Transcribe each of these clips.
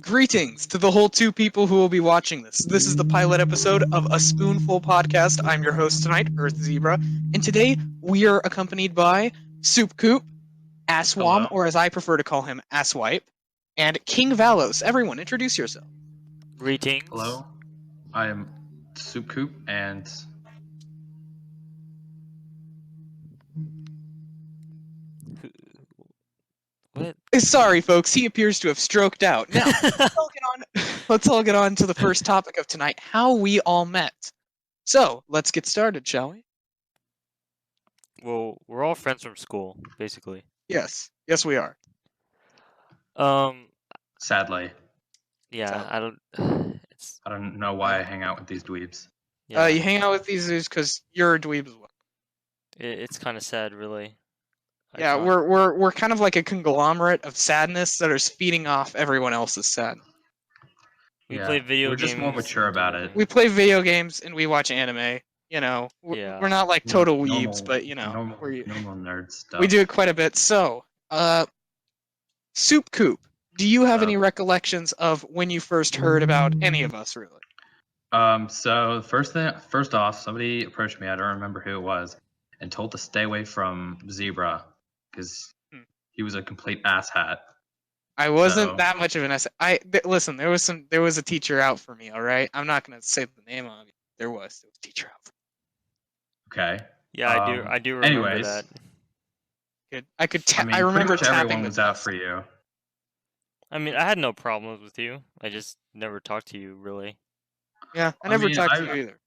Greetings to the whole two people who will be watching this. This is the pilot episode of ASpoonFul podcast. I'm your host tonight, Earth Zebra, and today we are accompanied by Soup Coop, Asswam, Hello. or as I prefer to call him, Asswipe, and King Valos. Everyone, introduce yourself. Greetings. Hello. I am Soup Coop, and What? Sorry, folks, he appears to have stroked out. Now, let's all get on to the first topic of tonight: how we all met. So, let's get started, shall we? Well, we're all friends from school, basically. Yes, we are. sadly, Yeah, I don't. It's I don't know why I hang out with these dweebs. yeah. You hang out with these dudes because you're a dweeb as well. It's kind of sad, really. Yeah, we're kind of like a conglomerate of sadness that is feeding off everyone else's sad. We Yeah, play video we're games. just more mature and about it. everything. We play video games and we watch anime. You know, Yeah. we're not like total Normal- weebs, but you know, normal nerd stuff. we do it quite a bit. So, Soup Coop, do you have any recollections of when you first heard about any of us, really? So first off, somebody approached me. I don't remember who it was, and told to stay away from Zebra because he was a complete asshat. I wasn't So- that much of an listen. There was a teacher out for me. All right, I'm not gonna say the name of it. There was a teacher out for me. Okay. Yeah, I do remember anyways, that. I mean, I remember pretty much tapping everyone the was out desk. for you. I mean, I had no problems with you. I just never talked to you, really. Yeah, I I never mean, talked to you either.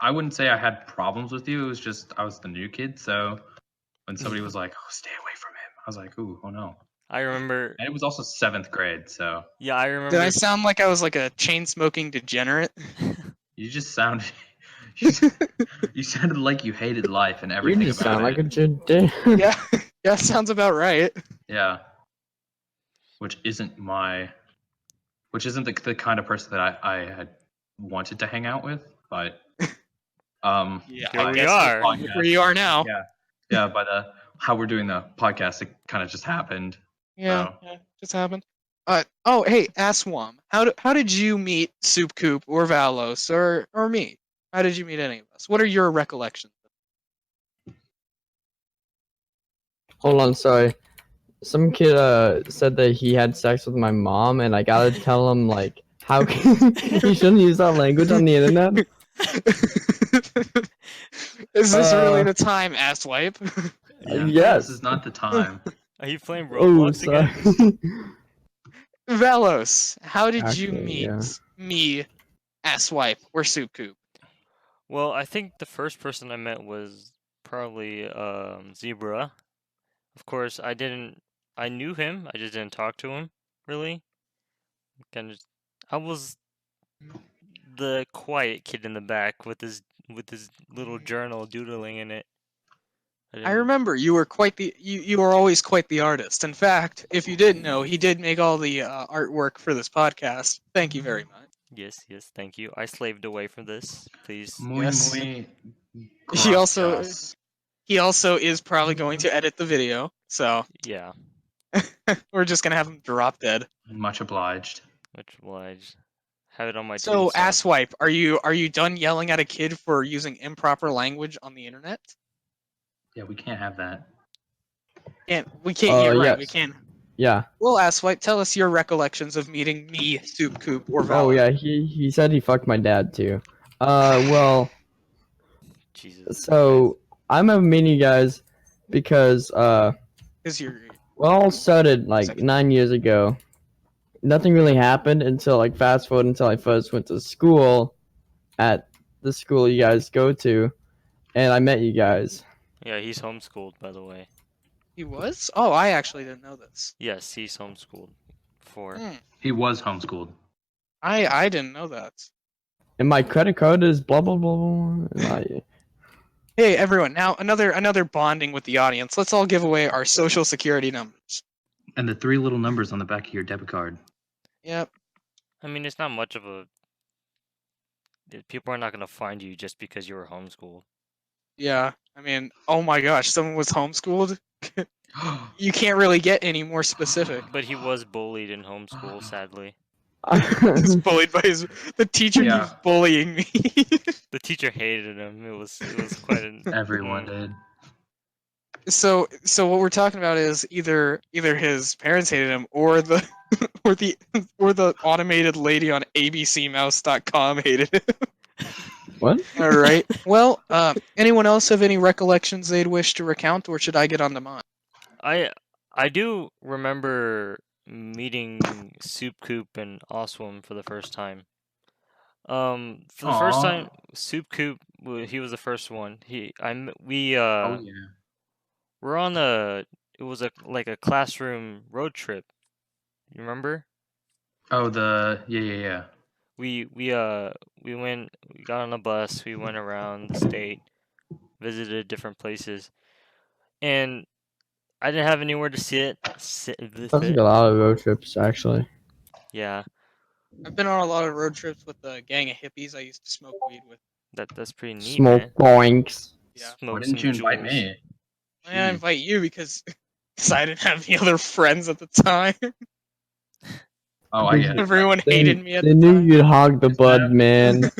I wouldn't say I had problems with you. It was just I was the new kid, so when somebody was like, "Oh, stay away from him," I was like, "Ooh, oh no." I remember. And it was also 7th grade, so Yeah, I remember. Did I sound like I was like a chain smoking degenerate? you just sounded you sounded like you hated life and You everything just about sound like it. a Jedi. yeah, sounds about right. Yeah. Which isn't the kind of person that I had wanted to hang out with, but Yeah, Here I we guess are. look where you are now. Yeah, but how we're doing the podcast, it kind of just happened. Yeah, So- yeah, just happened. Oh, hey, Asswam, how did you meet Soup Coop or Valos or me? How did you meet any of us? What are your recollections? Hold on, sorry. Some kid said that he had sex with my mom, and I gotta tell him like how he shouldn't use that language on the internet. Is this really the time, Asswipe? Yes. This is not the time. Are you playing Oh, Roblox sorry. again? Valos, how did you Actually, meet yeah. me, Asswipe, or Soup Coop? Well, I think the first person I met was probably Zebra. Of course, I knew him. I just didn't talk to him really. I was the quiet kid in the back with his little journal doodling in it. I remember you were you were always quite the artist. In fact, if you didn't know, he did make all the artwork for this podcast. Thank you very much. Yes, thank you. I slaved away from this. Please. Muy, Yes. muy He also gracias. he also is probably going to edit the video, so Yeah, we're just gonna have him drop dead. Much obliged. much obliged. Have it on my So, tombstone. Asswipe, are you done yelling at a kid for using improper language on the internet? Yeah, we can't have that. We can't. You're right. We Yes. can't. Yeah. Well, Asswipe, tell us your recollections of meeting me, Soup Coop, or Valor. Oh yeah, he said he fucked my dad too. Well, Jesus. so I'm a mini guys because Because you're well, all started like Second. 9 years ago. Nothing really happened until like fast forward until I first went to school at the school you guys go to, and I met you guys. Yeah, he's homeschooled, by the way. He was? Oh, I actually didn't know this. Yes, he's homeschooled. For Hmm. He was homeschooled. I didn't know that. And my credit card is blah blah blah blah. blah. Hey, everyone! Now another bonding with the audience. Let's all give away our social security numbers. And the 3 little numbers on the back of your debit card. Yep. I mean, it's not much of a. People are not gonna find you just because you were homeschooled. Yeah. I mean, oh my gosh, someone was homeschooled. You can't really get any more specific. But he was bullied in homeschool, sadly. He's bullied by the teacher Yeah. keeps bullying me. The teacher hated him. It was quite an Everyone did. So what we're talking about is either his parents hated him or the or the automated lady on abcmouse.com hated him. What? All right. Well, anyone else have any recollections they'd wish to recount, or should I get on to mine? I do remember meeting Soup Coop and Oswam for the first time. For the first Aw. time, Soup Coop, he was the first one. We Oh yeah. were on it was like a classroom road trip. You remember? Oh yeah. We got on a bus, we went around the state, visited different places, and I didn't have anywhere to sit. Sounds like a lot of road trips, actually. Yeah, I've been on a lot of road trips with a gang of hippies I used to smoke weed with. that's pretty neat, Smoke man. boinks. Yeah. Why Smoke didn't some you invite jewels. me? I Jeez. invite you because I didn't have any other friends at the time. Oh, I get it. Everyone hated me at They the knew time. you'd hog the Is bud, that- man.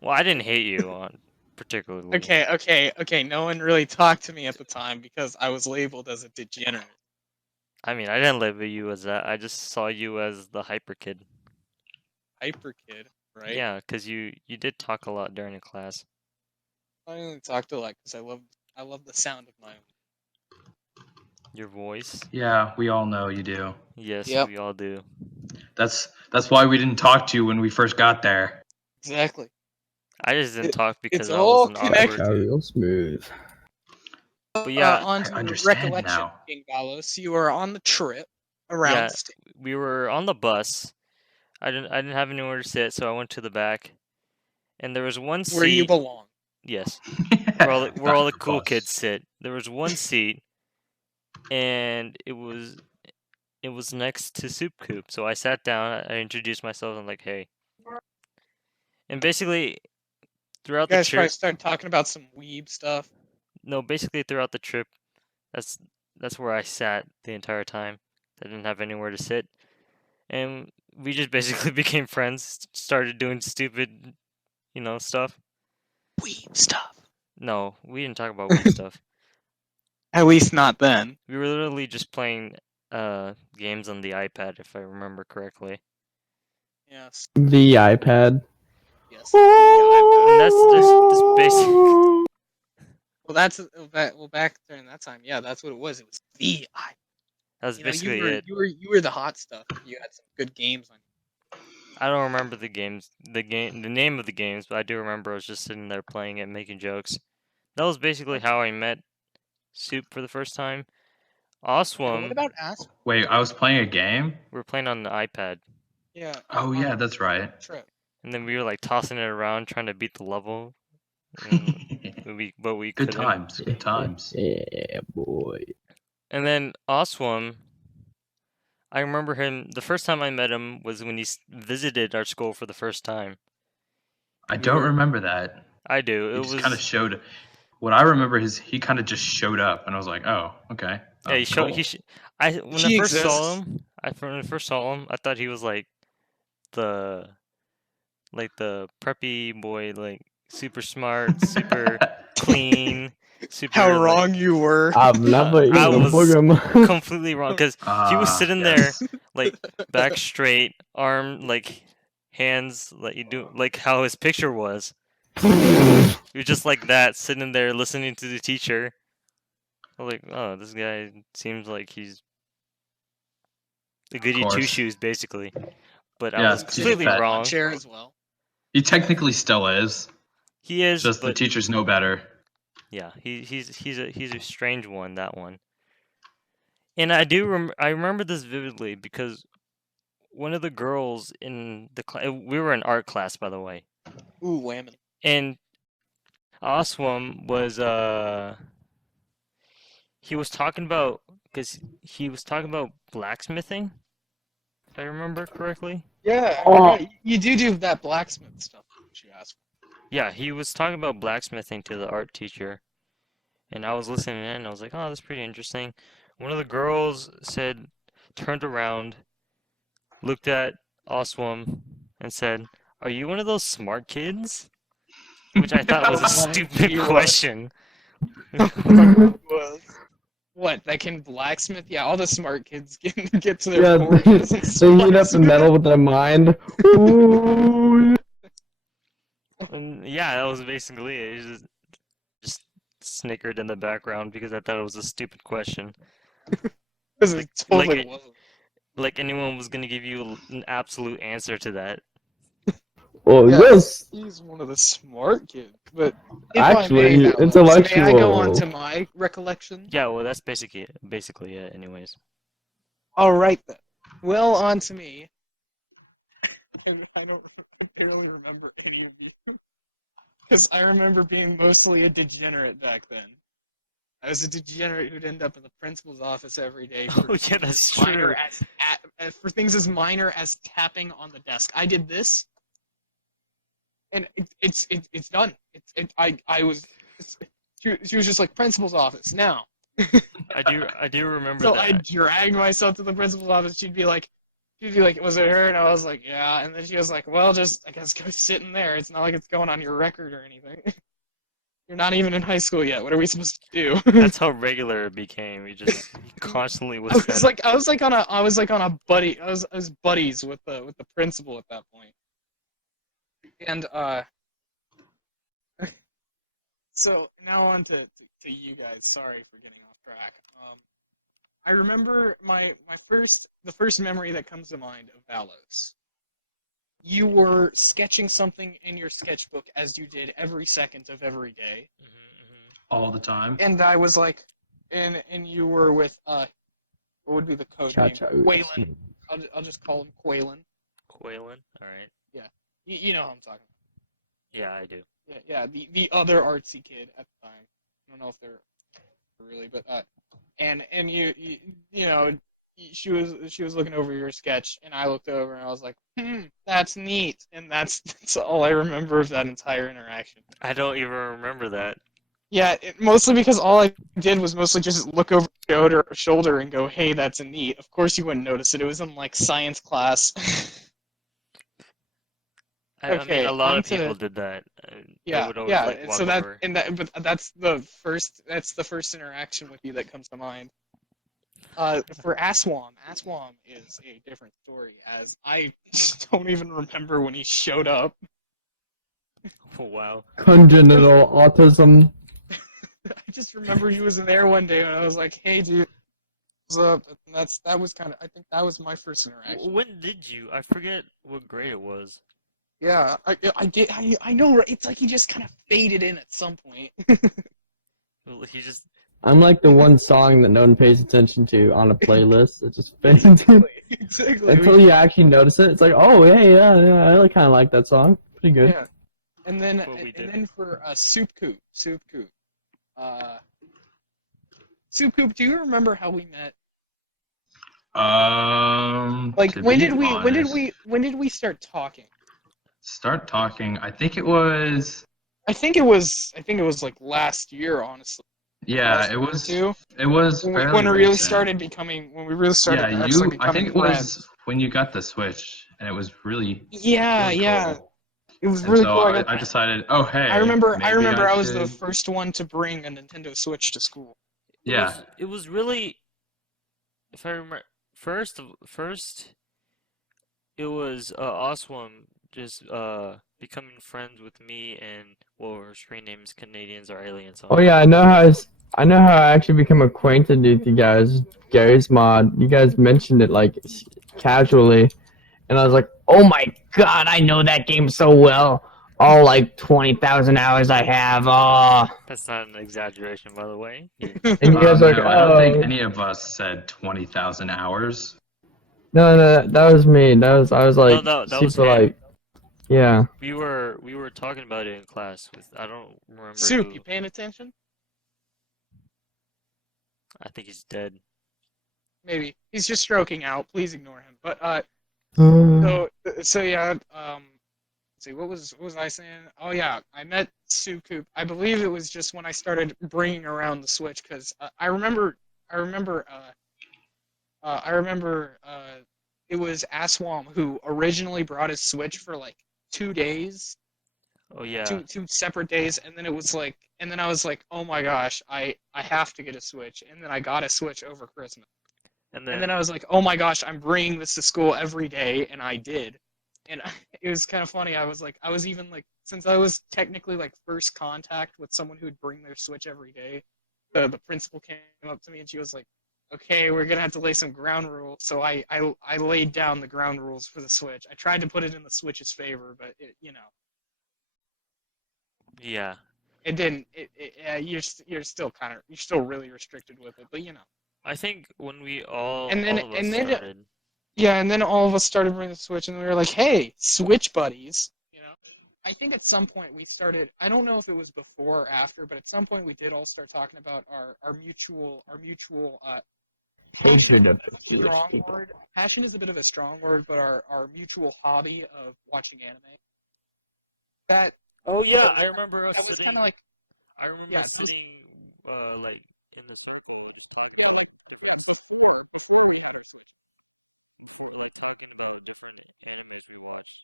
Well, I didn't hate you on particularly. Okay. No one really talked to me at the time because I was labeled as a degenerate. I mean, I didn't label you as that. I just saw you as the hyper kid. Hyper kid, right? Yeah, because you did talk a lot during the class. I only talked a lot because I love the sound of my own. Your voice. Yeah, we all know you do. Yes, Yep. we all do. That's why we didn't talk to you when we first got there. Exactly. I just didn't talk because it's I was all an connected. awkward. Real smooth. But yeah, On I to your understand recollection, now. King Galos. You were on the trip around Yeah. the state. we were on the bus. I didn't have anywhere to sit, so I went to the back. And there was one seat. Where you belong. Yes, where all the Of cool course. kids sit. There was one seat, and it was next to Soup Coop. So I sat down. I introduced myself. I'm like, hey. And basically, throughout You the guys probably trip, start talking about some weeb stuff. no, basically throughout the trip, that's where I sat the entire time. I didn't have anywhere to sit, and we just basically became friends. Started doing stupid, stuff. Weeb stuff. No, we didn't talk about weed stuff. At least not then. We were literally just playing games on the iPad, if I remember correctly. Yes. The iPad. Yes. And that's just basic. Well, that's back during that time. Yeah, that's what it was. It was the I. That was You know, basically you were it. you were the hot stuff. You had some good games on. I don't remember the games, the name of the games, but I do remember I was just sitting there playing it, making jokes. That was basically how I met Soup for the first time. Oswam, What about Asp? Wait, I was playing a game? we were playing on the iPad, Yeah. Oh yeah, that's right. Trip. and then we were like tossing it around, trying to beat the level. But we Good couldn't. times. Good times. Yeah, boy. And then Oswam, I remember him. The first time I met him was when he visited our school for the first time. I don't remember that. I do. He It just was kind of showed. What I remember is he kind of just showed up, and I was like, "Oh, okay." Oh, yeah. He showed. cool. When I first saw him, I thought he was like the preppy boy, like super smart, super clean, super. How like, wrong you were. I've never eaten I a was booger. completely wrong because he was sitting yes. there like back straight, arm like hands like you do like how his picture was. He was just like that, sitting there listening to the teacher. I was like, oh, this guy seems like he's a goody two course. shoes, basically. But I Yeah, was he's completely fat. wrong. Chair as well. He technically still is. He is, Just the but teachers know better. yeah, he's a strange one. That one. And I remember this vividly because one of the girls in the class, we were in art class, by the way, Ooh, whammon. and Oswam was he was talking about blacksmithing, if I remember correctly. Yeah, Oh. you do that blacksmith stuff. Which you asked for. Yeah, he was talking about blacksmithing to the art teacher, and I was listening in, and I was like, oh, that's pretty interesting. One of the girls turned around, looked at Oswam, and said, "Are you one of those smart kids?" Which I thought was a stupid You question. was. What, that can blacksmith? Yeah, all the smart kids get to their Yeah, forges and they heat up the blacksmith. metal with their mind. Ooh. And yeah, that was basically it. It just snickered in the background because I thought it was a stupid question. Because Like, it totally like, wasn't. like anyone was gonna give you an absolute answer to that. Well, Yeah, yes, he's one of the smart kids. But if I may actually, now, may I go on intellectual. to my recollection? Yeah, well, that's basically it, anyways. All right then. Well, on to me. And I barely remember any of you. Because I remember being mostly a degenerate back then. I was a degenerate who'd end up in the principal's office every day for Oh yeah, that's things minor true. for things as minor as tapping on the desk. I did this, and it's done. I was she was just like principal's office now. I do remember So I that. dragged myself to the principal's office. She'd be like, was it her? And I was like, yeah. And then she was like, well, just I guess go sit in there. It's not like it's going on your record or anything. You're not even in high school yet. What are we supposed to do? That's how regular it became. You just constantly was said. I was like on a buddy. I was buddies with the principal at that point. And so now on to you guys. Sorry for getting off track. I remember the first memory that comes to mind of Valos. You were sketching something in your sketchbook as you did every second of every day. All the time. And I was like, and you were with what would be the code name? Quaylen. I'll just call him Quaylen. Quaylen, all right. Yeah, you know who I'm talking about. Yeah, I do. Yeah. The other artsy kid at the time. I don't know if they're really, but and you know, she was looking over your sketch, and I looked over, and I was like, that's neat, and that's all I remember of that entire interaction. I don't even remember that. Yeah, mostly because all I did was mostly just look over your shoulder and go, hey, that's a neat. Of course you wouldn't notice it. It was in, like, science class. I mean, a lot on of people to... did that. They Yeah, would always yeah, like walk so over. but that's the first interaction with you that comes to mind. For ASWAM is a different story, as I don't even remember when he showed up. Oh, wow. Congenital autism. I just remember he was there one day, and I was like, "Hey, dude, what's up?" And that was kind of. I think that was my first interaction. When did you? I forget what grade it was. Yeah, I know. Right? It's like he just kind of faded in at some point. Well, he just. I'm like the one song that no one pays attention to on a playlist. It just fades in. Exactly. Until you actually notice it. It's like, oh, hey, yeah, I kind of like that song. Pretty good. Yeah, and then What then for Soup Coop. Soup Coop, do you remember how we met? Like To when be did we honest, when did we start talking? start talking. I think it was. I think it was like last year, honestly. Yeah, Last year or two. It was When fairly we really recent. started becoming Yeah, actually I think becoming it friends. was when you got the Switch, and it was really Yeah, really yeah. cool. It was And really so cool. I decided, oh hey, I maybe remember I I was the should. first one to bring a Nintendo Switch to school. Yeah, It was really. If I remember, first, it was Oswam just becoming friends with me and what were screen names, Canadians or aliens. Oh yeah, I know how I actually become acquainted with you guys. Gary's Mod. You guys mentioned it like casually, and I was like, oh my god, I know that game so well. All like 20,000 hours I have. Oh, That's not an exaggeration, by the way. and you guys are like, no, I don't think oh. any of us said 20,000 hours. No, that was me. I was like that was super him. like, yeah. We were talking about it in class with I don't remember Soup, who. you paying attention? I think he's dead. Maybe he's just stroking out. Please ignore him. But Mm. so yeah. see, what was I saying? Oh yeah, I met Sue Coop. I believe it was just when I started bringing around the Switch because I remember it was Aswam who originally brought his Switch for like 2 days, Oh yeah. two separate days, and then it was like, and then I was like, oh my gosh, I have to get a Switch, and then I got a Switch over Christmas, And and then then I was like, oh my gosh, I'm bringing this to school every day, and I did, and it was kind of funny. I was like, I was even like, since I was technically like first contact with someone who would bring their Switch every day, the principal came up to me and she was like, okay, we're gonna have to lay some ground rules. So I laid down the ground rules for the Switch. I tried to put it in the Switch's favor, but yeah. it didn't. You're still you're still really restricted with it, but I think when we And then all of us and then started. yeah, and then all of us started bringing the Switch, and we were like, hey, Switch buddies. I think at some point we started. I don't know if it was before or after, but at some point we did all start talking about our mutual passion. Hatred of Is a the Jewish strong people. word. Passion is a bit of a strong word, but our mutual hobby of watching anime. That Oh yeah, I remember us that was sitting. kind of like I remember yeah, sitting like in the circle talking about different animes we watched.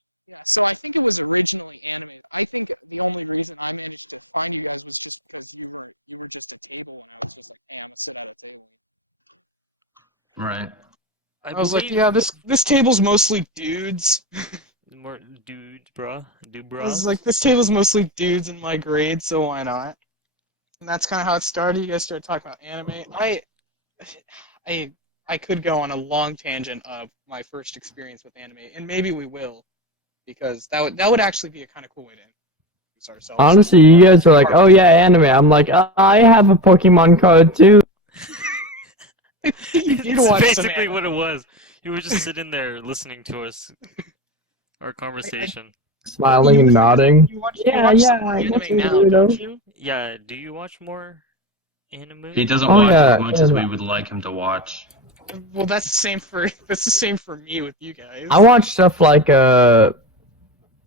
So I think it was really kind of anime. I think the only reason I managed to find it was just because we were just a table and I was like, hey, I'm still on the table. Right. I was like, yeah, this table's mostly dudes. More dudes, bruh. Dude, I was bras. like, this table's mostly dudes in my grade, so why not? And that's kind of how it started. You guys started talking about anime. I, I could go on a long tangent of my first experience with anime, and maybe we will, because that would actually be a kind of cool way to introduce ourselves. Honestly, you guys are like, oh yeah, anime. I'm like, I have a Pokemon card too. I think you did It's watch some basically anime. what it was. You were just sitting there listening to us, our conversation. Smiling and nodding. You watch Yeah, some more I'm anime watching now, don't Naruto. you? Yeah, do you watch more anime? He doesn't Oh watch as yeah, much as we would like him to watch. Well, that's the same for me with you guys. I watch stuff like Your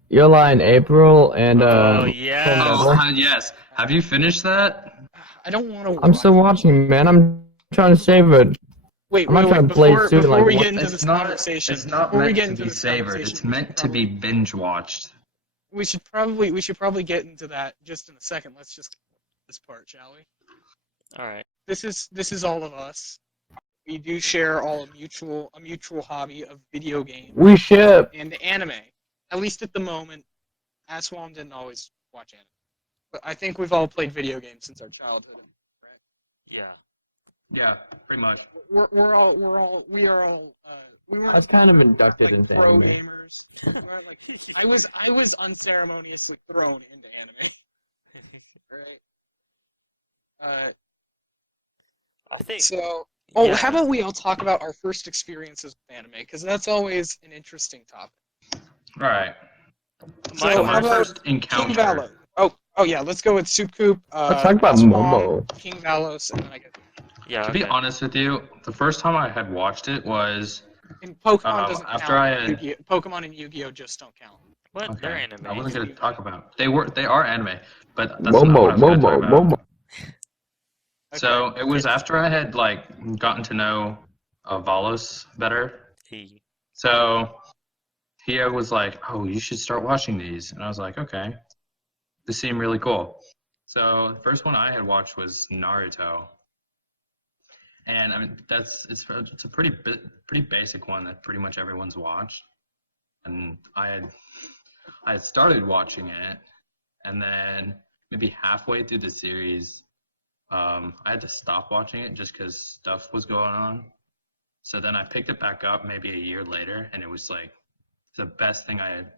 Lie in April and Oh Full yeah. Metal. Yes. Have you finished that? I don't want to watch. I'm still watching, man. I'm trying to save it. Wait, I'm not trying to blaze through before like we what? get into this conversation, It's not before we meant get to into be this savored. conversation, It's meant to be binge watched. we should probably get into that just in a second. Let's just get this part, shall we? All right. This is all of us. We do share all a mutual hobby of video games We ship. and anime. At least at the moment, Aswam didn't always watch anime, but I think we've all played video games since our childhood. Right? Yeah. Yeah, pretty much. We are all we weren't I was kind of inducted like into pro anime. gamers. We weren't like I was unceremoniously thrown into anime. Right. I think. So, Yeah. how about we all talk about our first experiences with anime? Because that's always an interesting topic. Right. My So, my how about first King encounter. Valos? Oh yeah, let's go with Soup Coop, Let's talk about Aswam, Momo. King Valos, and then I get. Yeah. To Okay. be honest with you, the first time I had watched it was And Pokemon doesn't after count. I had. Pokemon and Yu-Gi-Oh just don't count. What? They're Okay, anime. I wasn't gonna talk about. They are anime, but that's not Momo, what I was gonna talk Momo, about. Momo. So it was Okay. after I had gotten to know Valos better. Hey. So he was like, "Oh, you should start watching these," and I was like, "Okay, this seemed really cool." So the first one I had watched was Naruto, and I mean it's a pretty basic one that pretty much everyone's watched, and I had started watching it, and then maybe halfway through the series, I had to stop watching it just because stuff was going on. So then I picked it back up maybe a year later, and it was like the best thing I had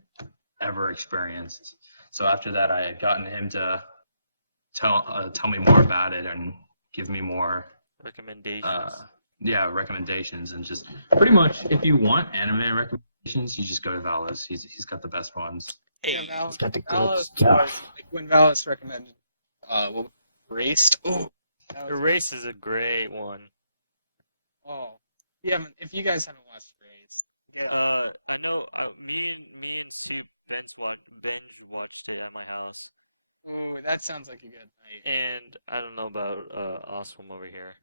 ever experienced. So after that, I had gotten him to tell me more about it and give me more Recommendations. recommendations, and just pretty much if you want anime recommendations, you just go to Valos. He's got the best ones. Yeah, It's got the good Valos stuff. like when Valos recommended, what was it, Raced? Oh, Erase is a great one. oh, if you guys haven't watched Raced, I know. Me and Steve Ben binge watched it at my house. Oh, that sounds like a good night. And I don't know about Oswald over here.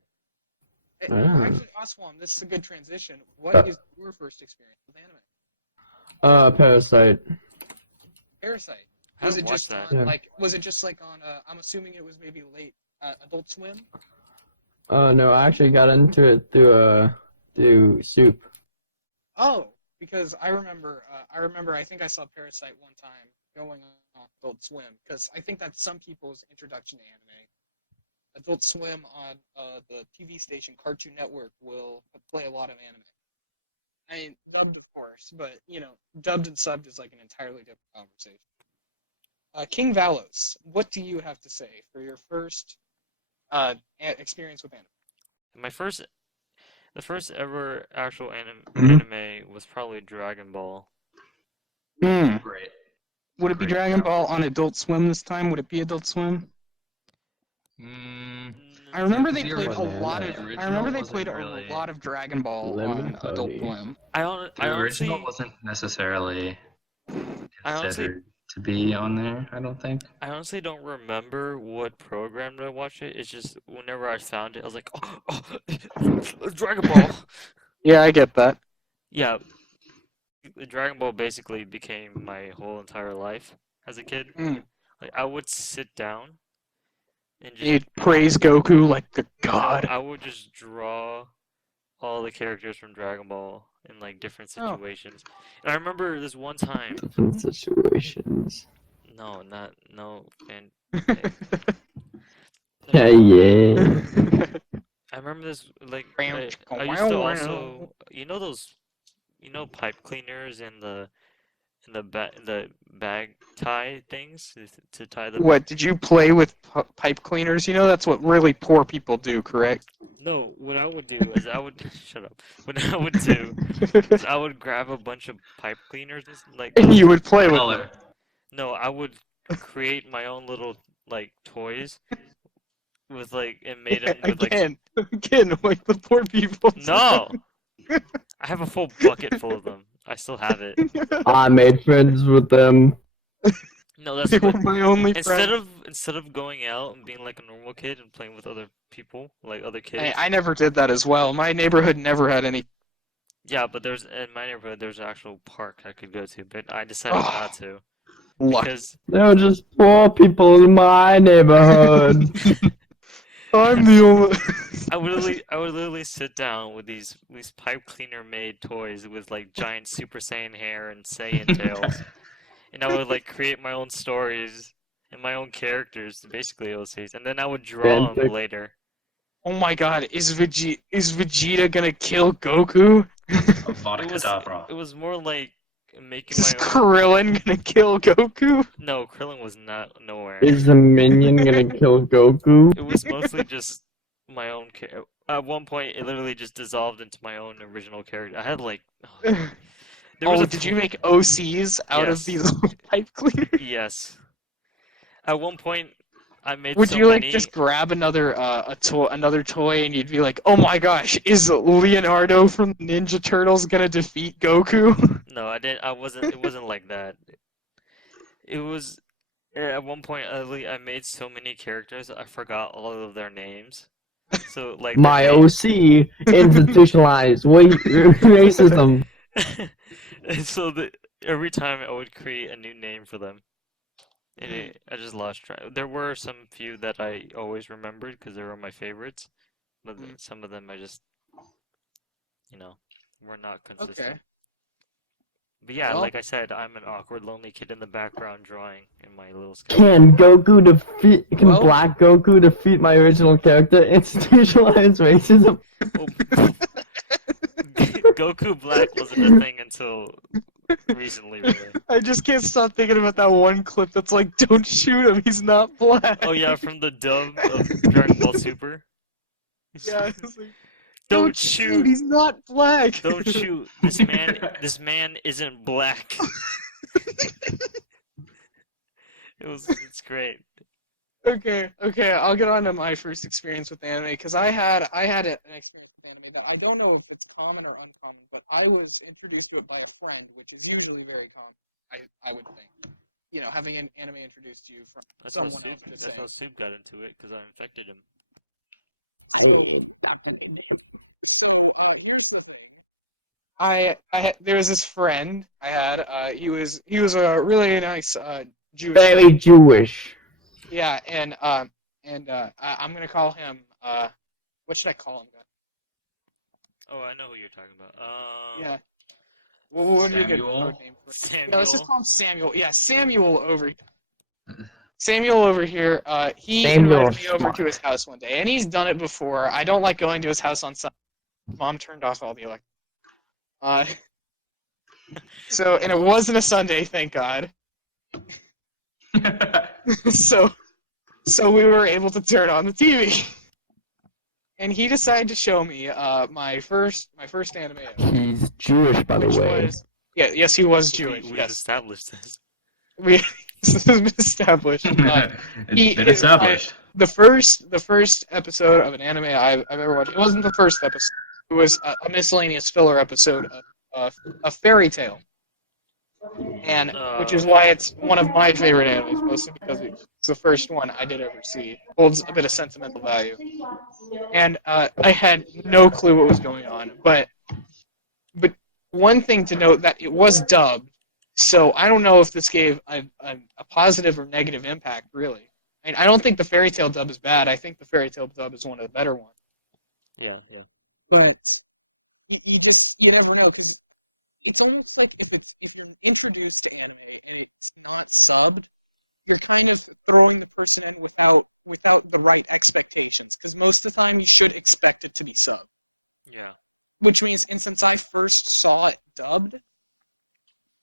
Actually, Aswam, this is a good transition. What is your first experience with anime? Parasite. Parasite. I Was haven't it just watched on that. like? Was it just like on? I'm assuming it was maybe late Adult Swim. No, I actually got into it through Soup. Oh, because I remember. I think I saw Parasite one time going on Adult Swim because I think that's some people's introduction to anime. Adult Swim on the TV station Cartoon Network will play a lot of anime. I mean, dubbed of course, but dubbed and subbed is like an entirely different conversation. King Valos, what do you have to say for your first experience with anime? The first ever actual Mhm. anime was probably Dragon Ball. Great. Would it be Great Dragon Ball show. on Adult Swim this time? Would it be Adult Swim? Mm, I yeah, remember 'cause they the played a original, lot Banana. of. the I remember original they wasn't played a really. lot of Dragon Ball Lemon on Adult Party. Swim. I The original honestly, wasn't necessarily I honestly, considered to be on there. I don't think. I honestly don't remember what program I watched it. It's just whenever I found it, I was like, oh, Dragon Ball. Yeah, I get that. Yeah, Dragon Ball basically became my whole entire life as a kid. Mm. Like I would sit down and just You'd praise Goku like the no, god. I would just draw all the characters from Dragon Ball in like different Oh. situations. And I remember this one time. Different situations. No, not no, man. Yeah, yeah. I remember this like Wow, I used to wow. also pipe cleaners and the bag tie things to tie the What, did you play with pipe cleaners? That's what really poor people do, correct? No, what I would do is I would shut up. What I would do is I would grab a bunch of pipe cleaners like And you would play with them. Color. no, I would create my own little like toys with like and made them with like Again, like the poor people. no. I have a full bucket full of them. I still have it. I made friends with them. No, that's They were what my only instead friend. of going out and being like a normal kid and playing with other people, like other Hey, kids. I never did that as well. My neighborhood never had any. Yeah, but there's in my neighborhood there's an actual park I could go to, but I decided Oh, not to luck. because They were just poor people in my neighborhood. I'm the only. I would literally sit down with these pipe cleaner made toys with like giant Super Saiyan hair and Saiyan tails, and I would like create my own stories and my own characters, basically OCs, and then I would draw them Fanfic. later. Oh my god, is Vegeta gonna kill Goku? Avada It was more like making Is my own. Krillin gonna kill Goku? No, Krillin was not nowhere. Is the minion gonna kill Goku? It was mostly just my own character. At one point, it literally just dissolved into my own original character. I had like, there was Oh, a did you make OCs out of Yes. these little pipe cleaners? Yes. At one point, I made Would so you like many. just grab another another toy and you'd be like, "Oh my gosh, is Leonardo from Ninja Turtles gonna defeat Goku?" No, I didn't. I wasn't. It wasn't like that. It was at one point. I made so many characters, I forgot all of their names. So like their My name. OC institutionalized racism. And so every time I would create a new name for them, and I just lost track. There were some few that I always remembered because they were my favorites, but some of them I just, were not consistent. Okay. But yeah, Well- like I said, I'm an awkward, lonely kid in the background drawing in my little sketch. Can Well- Black Goku defeat my original character? Institutionalized racism. Oh, Goku Black wasn't a thing until recently, really. I just can't stop thinking about that one clip that's like, "Don't shoot him, he's not black." Oh yeah, from the dub of Dragon Ball Super. Yeah, it's like, Don't shoot! he's not black. Don't shoot! This man isn't black. It's great. Okay, I'll get on to my first experience with anime because I had an experience with anime that I don't know if it's common or uncommon, but I was introduced to it by a friend, which is usually very common. I would think. You know, having an anime introduced to you from That's how someone else to Soup. say. That's how Soup got into it because I infected him. There was this friend I had. He was a really nice Jewish. Very Jewish. Yeah, I'm gonna call him. What should I call him? Oh, I know who you're talking about. Yeah. What would be a good Samuel? code name for him? Samuel. Yeah, let's just call him Samuel. Yeah, Samuel over. Samuel over here. He Samuel invited me over to Smart. his house one day, and he's done it before. I don't like going to his house on Sunday. Mom turned off all the electric. So, and it wasn't a Sunday, thank God. so we were able to turn on the TV. And he decided to show me my first anime, He's Jewish, by the which way. was yes, he was Jewish. We've Yes, established this. this has been established. It's been established. The first episode of an anime I've ever watched. It wasn't the first episode. It was a miscellaneous filler episode of a fairy tale, and which is why it's one of my favorite animes, mostly because it's the first one I did ever see. Holds a bit of sentimental value, and I had no clue what was going on. But one thing to note that it was dubbed, so I don't know if this gave a positive or negative impact, really. I mean, I don't think the fairy tale dub is bad. I think the fairy tale dub is one of the better ones. Yeah. But you never know, because it's almost like if you're introduced to anime and it's not sub, you're kind of throwing the person in without the right expectations, because most of the time you should expect it to be sub. Yeah. Which means, and since I first saw it dubbed,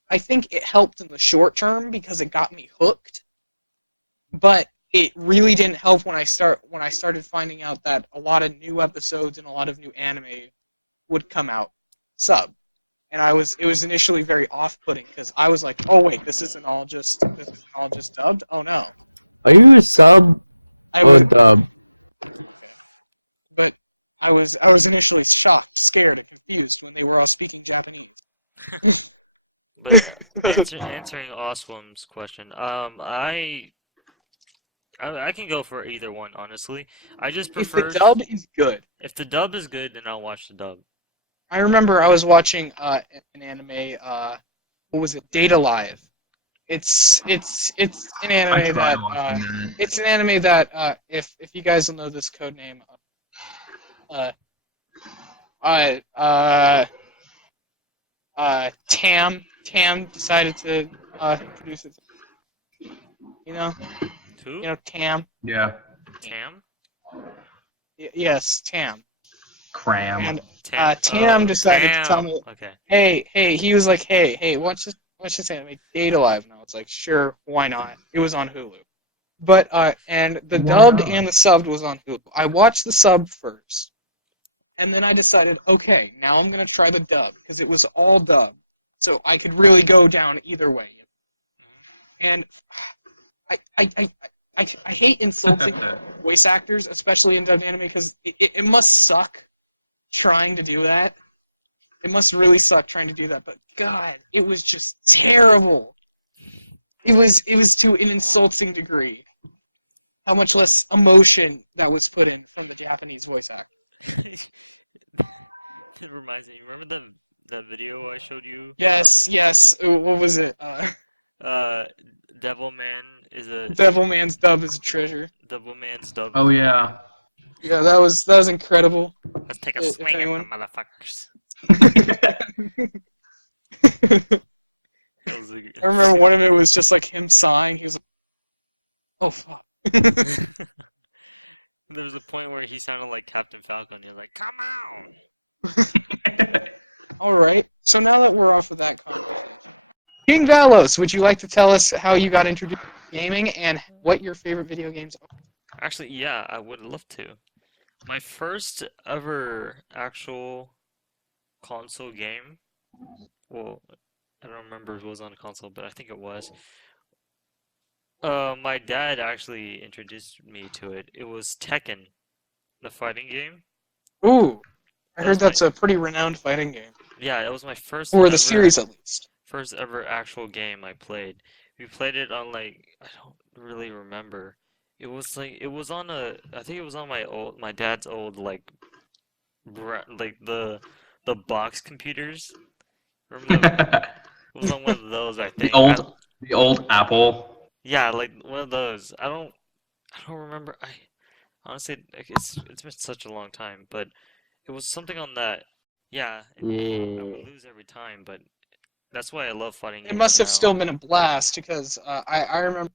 I think it helped in the short term because it got me hooked. But it really didn't help when I started finding out that a lot of new episodes and a lot of new anime would come out sub. And it was initially very off-putting because I was like, oh wait, this isn't all just dubbed. Oh no. Are you a sub or dub? But I was initially shocked, scared, and confused when they were all speaking Japanese. But answering Oswam's question, I can go for either one, honestly. I just prefer If the dub is good. If the dub is good, then I'll watch the dub. I remember I was watching an anime. What was it? Data Live. It's an anime that it's an anime that if you guys will know this code name, Tam decided to introduce it. You know Tam. Yeah. Tam? Yes, Tam. Cram. And Tam decided to tell me, Okay. hey, he was like, hey, watch this anime, Data Live. Now it's like, sure, why not? It was on Hulu. But and the dubbed and the subbed was on Hulu. I watched the sub first, and then I decided, okay, now I'm gonna try the dub because it was all dubbed, so I could really go down either way. And I hate insulting voice actors, especially in dubbed anime, because it must suck trying to do that. It must really suck trying to do that, but God, it was just terrible. It was to an insulting degree. How much less emotion that was put in from the Japanese voice actor. It reminds me. Remember the video I showed you? Yes. What was it? Devilman's Devil Man's dub is a treasure. Devilman's dub. Oh yeah. Yeah, that was incredible. I remember one of it was just like him sighing. He was like, oh. There's the point where he sounded like Captain Falcon. You're like, Alright, so now that we're off the back King Valos, would you like to tell us how you got introduced to gaming and what your favorite video games are? Actually, yeah, I would love to. My first ever actual console game, well, I don't remember if it was on a console, but I think it was. My dad actually introduced me to it. It was Tekken, the fighting game. Ooh, I That heard was that's a pretty renowned fighting game. Yeah, it was my first Or the ever series, at least. first ever actual game I played. We played it on like I don't really remember. It was like it was on I think it was on my dad's old like like the box computers. Remember that? It was on one of those, I the think. old Apple. Yeah, like one of those. I don't remember. I honestly like, it's been such a long time, but it was something on that. Yeah, and I would Yeah. lose every time, but that's why I love fighting It games must have now. still been a blast because I remember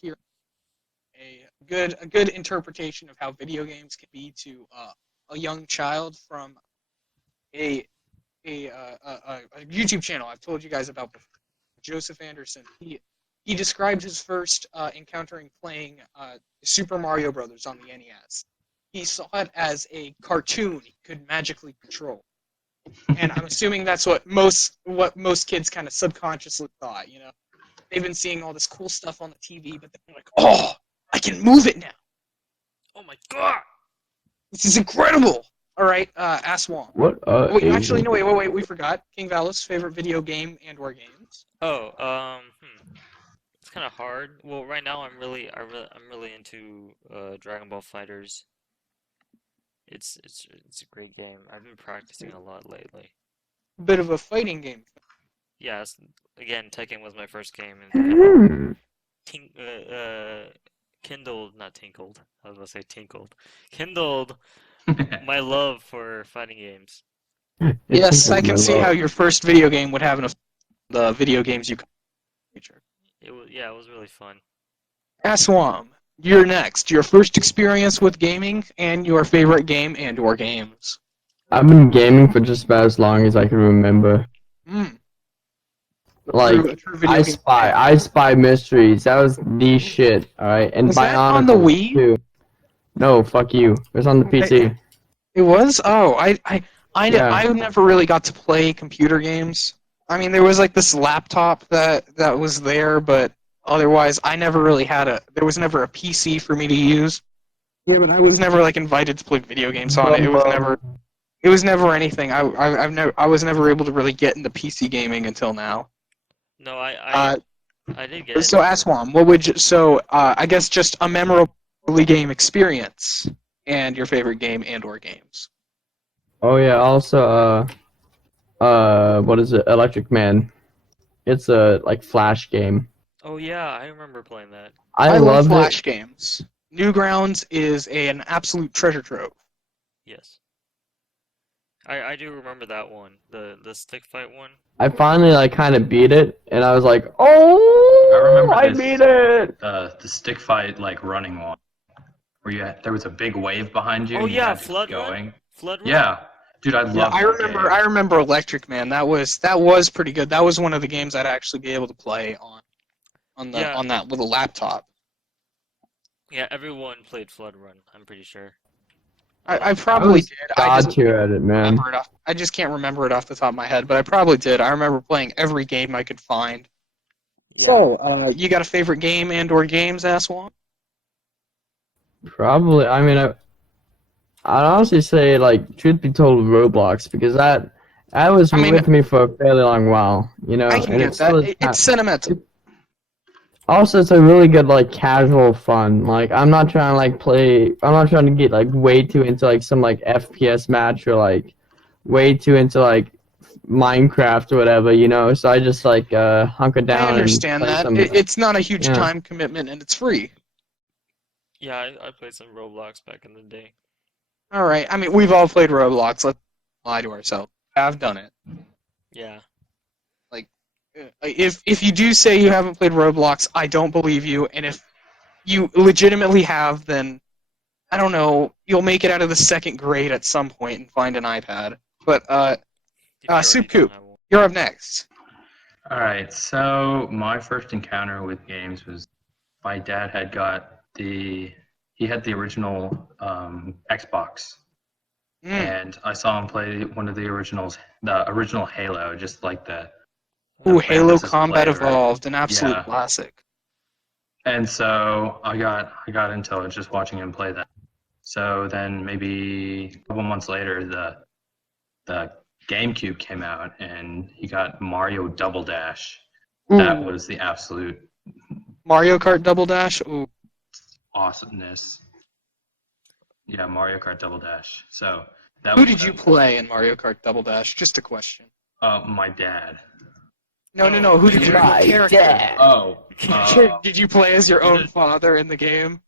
hearing a good interpretation of how video games can be to a young child from a a YouTube channel I've told you guys about before, Joseph Anderson. He described his first encountering playing Super Mario Brothers on the NES. He saw it as a cartoon he could magically control, and I'm assuming that's what most kids kind of subconsciously thought. You know, they've been seeing all this cool stuff on the TV, but they're like, "Oh, I can move it now. Oh my god! This is incredible!" All right, Aswan. What Wait, actually, Asian? no, wait, we forgot. King Valos' favorite video game and/or games. Oh, it's kind of hard. Well, right now I'm really into Dragon Ball Fighters. It's a great game. I've been practicing a lot lately. Bit of a fighting game. Yes, again, Tekken was my first game, and Hmm. tink, kindled, not tinkled. I was gonna say tinkled, kindled my love for fighting games. It Yes, I tinkles my can see how love. your first video game would have an effect on the video games you future. Yeah, it was really fun. Aswam, you're next. Your first experience with gaming and your favorite game and/or games. I've been gaming for just about as long as I can remember. Hmm. A Like true video game fan. I Spy Mysteries. That was the shit. All right, and Was that on the Bionicles Wii? too. No, fuck you. It was on the PC. It was? Oh, Yeah. I never really got to play computer games. I mean, there was like this laptop that was there, but otherwise, I never really had there was never a PC for me to use. Yeah, but I was never like invited to play video games on it. It was never anything. I was never able to really get into PC gaming until now. No, Uh, I did get so into it. Aswam, what would you, so I guess just a memorable early game experience and your favorite game and/or games. Oh yeah. Also, what is it? Electric Man. It's a like flash game. Oh yeah, I remember playing that. I I love loved it. Flash games. Newgrounds is an absolute treasure trove. Yes. I do remember that one. The stick fight one. I finally like kind of beat it, and I was like, "Oh, I remember I this. beat it!" The stick fight like running one where there was a big wave behind you Oh and you yeah, had to keep Flood going. Run? Flood Run? Yeah, dude, I Yeah, love that game. I remember Electric Man. That was pretty good. That was one of the games I'd actually be able to play Yeah. on that little laptop. Yeah, everyone played Flood Run, I'm pretty sure. I liked it. probably was did. God tier at it, man. I just can't remember it off the top of my head, but I probably did. I remember playing every game I could find. Yeah. So, you got a favorite game and/or games, Aswan? Probably. I mean, I'd honestly say, like, truth be told, Roblox, because that was I mean, with me for a fairly long while, you know, I can and get it still that. is It's sentimental. also it's a really good like casual fun. Like I'm not trying to like play. I'm not trying to get like way too into like some like FPS match or like way too into like Minecraft or whatever, you know. So I just like hunker I down and understand play that. some. It's not a huge Yeah. time commitment and it's free. Yeah, I played some Roblox back in the day. All right. I mean, we've all played Roblox. Let's not lie to ourselves. I've done it. Yeah. Like, if you do say you haven't played Roblox, I don't believe you. And if you legitimately have, then I don't know. You'll make it out of the second grade at some point and find an iPad. But If you already Soup don't Coop, have one. you're up next. All right, so my first encounter with games was my dad had got he had the original Xbox, Mm. and I saw him play one of the original Halo, just like Ooh, way Halo this is Combat played, right? Evolved, an absolute Yeah. classic. And so I got into it just watching him play that. So then maybe a couple months later, the GameCube came out and he got Mario Double Dash. Ooh, That was the absolute Mario Kart Double Dash. Ooh. awesomeness. Yeah, Mario Kart Double Dash. So that Who was did you play in Mario Kart Double Dash? Just a question. my dad. No. Who did you My character? dad. Oh, Did you play as your own father in the game?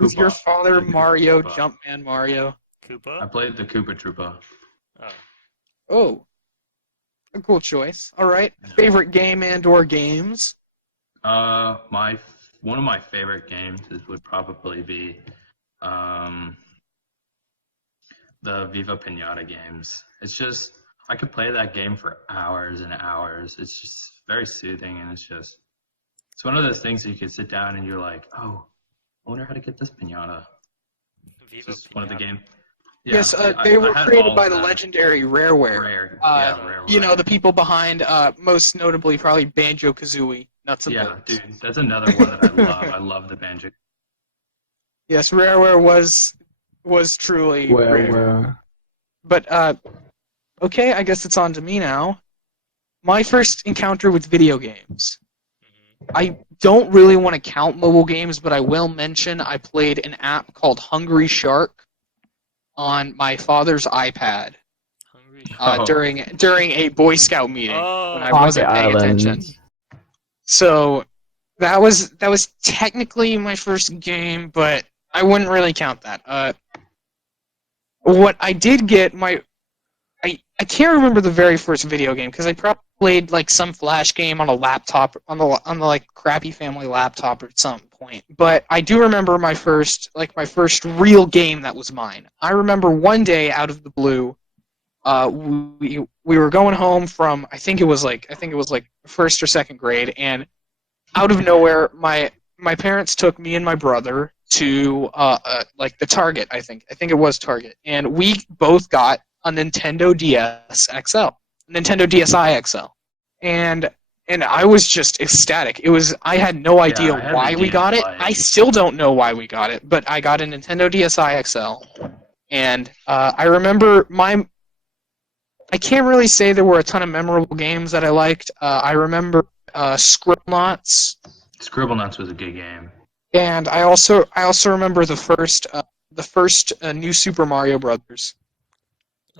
Was your Koopa. father The Koopa Mario, Troopa. Jumpman Mario? I Koopa? played the Koopa Troopa. Oh. Oh, a cool choice. All right. Yeah. Favorite game and/or games? One of my favorite games would probably be the Viva Pinata games. It's just I could play that game for hours and hours. It's just very soothing, and it's one of those things that you could sit down and you're like, oh, I wonder how to get this pinata. It's Viva just one of the Pinata. game. Yeah, Yes, I they were had created all by of the them. legendary Rareware. Rare. You know, the people behind, most notably, probably Banjo-Kazooie, Nuts and Yeah, Bolts. dude, that's another one that I love. I love the banjo. Yes, Rareware was truly rare. Where? But, okay, I guess it's on to me now. My first encounter with video games. I don't really want to count mobile games, but I will mention I played an app called Hungry Shark on my father's iPad Hungry Oh. during a Boy Scout meeting when I Oh. wasn't paying Pocket attention. Island. So that was technically my first game, but I wouldn't really count that. What I did get I can't remember the very first video game because I probably played like some flash game on a laptop on the like crappy family laptop at some point. But I do remember my first real game that was mine. I remember one day out of the blue, we were going home from I think it was like first or second grade, and out of nowhere my parents took me and my brother to like the Target. I think it was Target, and we both got a Nintendo DS XL, Nintendo DSi XL, and I was just ecstatic. I had no idea I had why the we got it. DSi. I still don't know why we got it, but I got a Nintendo DSi XL, and I remember I can't really say there were a ton of memorable games that I liked. I remember Scribblenauts, Scribblenauts was a good game. and I also remember the first New Super Mario Brothers.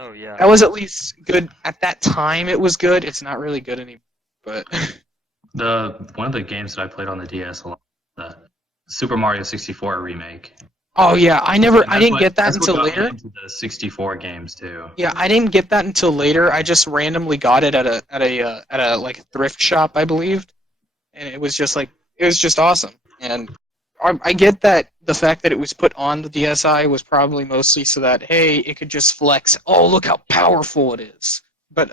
Oh yeah. That was at least good at that time. It was good. It's not really good anymore, but One of the games that I played on the DS a lot, the Super Mario 64 remake. oh yeah, I And didn't get that that's until what got me later. into the 64 games too. Yeah, I didn't get that until later. I just randomly got it at a like thrift shop, I believed, and it was just awesome. And I get that the fact that it was put on the DSi was probably mostly so that hey, it could just flex. Oh, look how powerful it is. But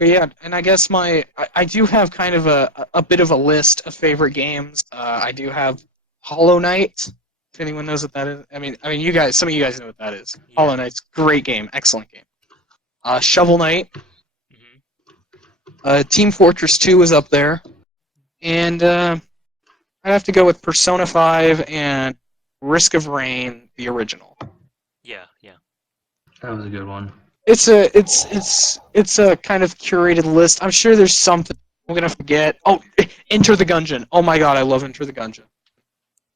yeah, and I guess I do have kind of a bit of a list of favorite games. I do have Hollow Knight. If anyone knows what that is, I mean, some of you guys know what that is. Yeah. Hollow Knight's great game, excellent game. Shovel Knight, Team Fortress 2 is up there, and I'd have to go with Persona 5 and Risk of Rain, the original. Yeah. That was a good one. It's a kind of curated list. I'm sure there's something I'm gonna forget. Oh, Enter the Gungeon. Oh my god, I love Enter the Gungeon.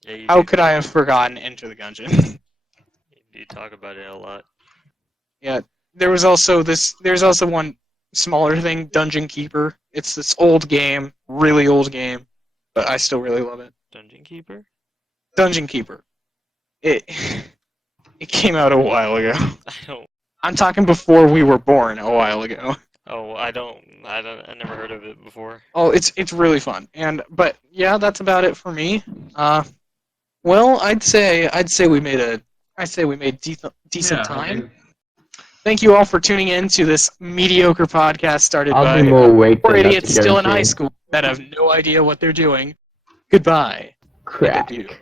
Yeah. You How do, could I have forgotten Enter the Gungeon? you talk about it a lot. Yeah, there's also one smaller thing, Dungeon Keeper. It's this old game, really old game, but I still really love it. Dungeon Keeper? Dungeon Keeper. It it came out a while ago. I don't. I'm talking before we were born a while ago. Oh, I never heard of it before. Oh, it's really fun. But yeah, that's about it for me. Well, I'd say we made decent Yeah, I time. think- Thank you all for tuning in to this mediocre podcast started I'll by do more weight four than idiots that's still in high guaranteed. school that have no idea what they're doing. Goodbye. Crack. And adieu.